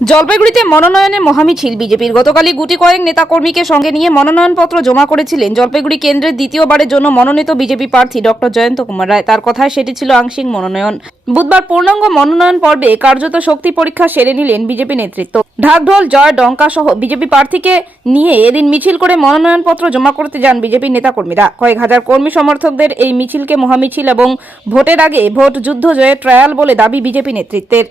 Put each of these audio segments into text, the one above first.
জলপাইগুড়িতে মনোনয়নে মহামিছিল। বিজেপির গতকালই গুটি কয়েক নেতাকর্মীকে সঙ্গে নিয়ে মনোনয়নপত্র জমা করেছিলেন। জলপাইগুড়ি কেন্দ্রের দ্বিতীয়বারের জন্য মনোনীত বিজেপি প্রার্থী ডক্টর জয়ন্ত কুমার রায়। তার কথায় সেটি ছিল আংশিক মনোনয়ন। বুধবার পূর্ণাঙ্গ মনোনয়ন পর্বে কার্যত শক্তি পরীক্ষা সেরে নিলেন বিজেপি নেতৃত্ব। ঢাকঢোল, জয়, ডঙ্কা সহ বিজেপি প্রার্থীকে নিয়ে এদিন মিছিল করে মনোনয়নপত্র জমা করতে যান বিজেপি নেতাকর্মীরা। কয়েক হাজার কর্মী সমর্থকদের এই মিছিলকে মহামিছিল এবং ভোটের আগে ভোট যুদ্ধ জয়ের ট্রায়াল বলে দাবি বিজেপি নেতৃত্বের।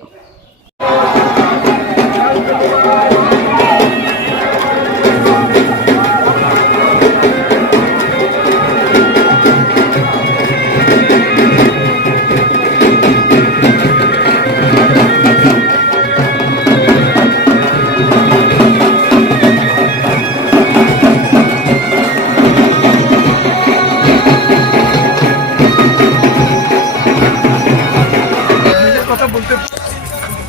বলতে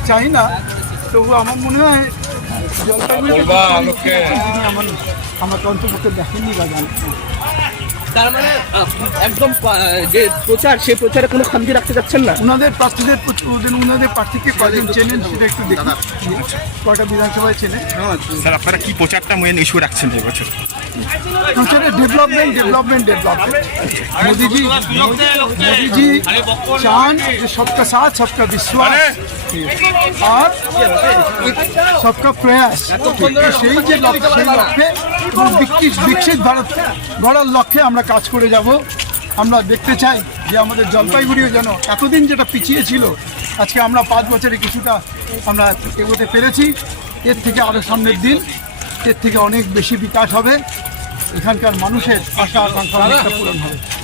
চাই না তবু আমার মনে হয় জলপাইগুড়িতে আমার আমাকে অন্তপক্ষে দেখেননি বা জানেন। তার মানে একদম যে প্রচার সেই প্রচারে কোনো খামতি রাখতে না? ওনাদের প্রার্থীদের ওনাদের প্রার্থীকে চেনেন সেটা একটু দেখুন কয়টা বিধানসভায় চেনে স্যার আপনারা কি প্রচারটা মেন ইস্যু রাখছেন এবছর প্রচারে ডেভেলপমেন্ট ডেভেলপমেন্ট ডেভেলপমেন্ট মোদিজি মোদিজি, চান যে সবকা সাথ, সবকা বিশ্বাস। আর সবকা প্রয়াস। সেই যে লক্ষ্য, সেই লক্ষ্যে বিকশিত ভারত, গড়ার লক্ষ্যে আমরা কাজ করে যাব। আমরা দেখতে চাই যে আমাদের জলপাইগুড়িও যেন এতদিন যেটা পিছিয়ে ছিল, আজকে আমরা পাঁচ বছরে কিছুটা আমরা এগোতে পেরেছি। এর থেকে আরও সামনের দিন, এর থেকে অনেক বেশি বিকাশ হবে। এখানকার মানুষের আশা আকাঙ্ক্ষা পূরণ হবে।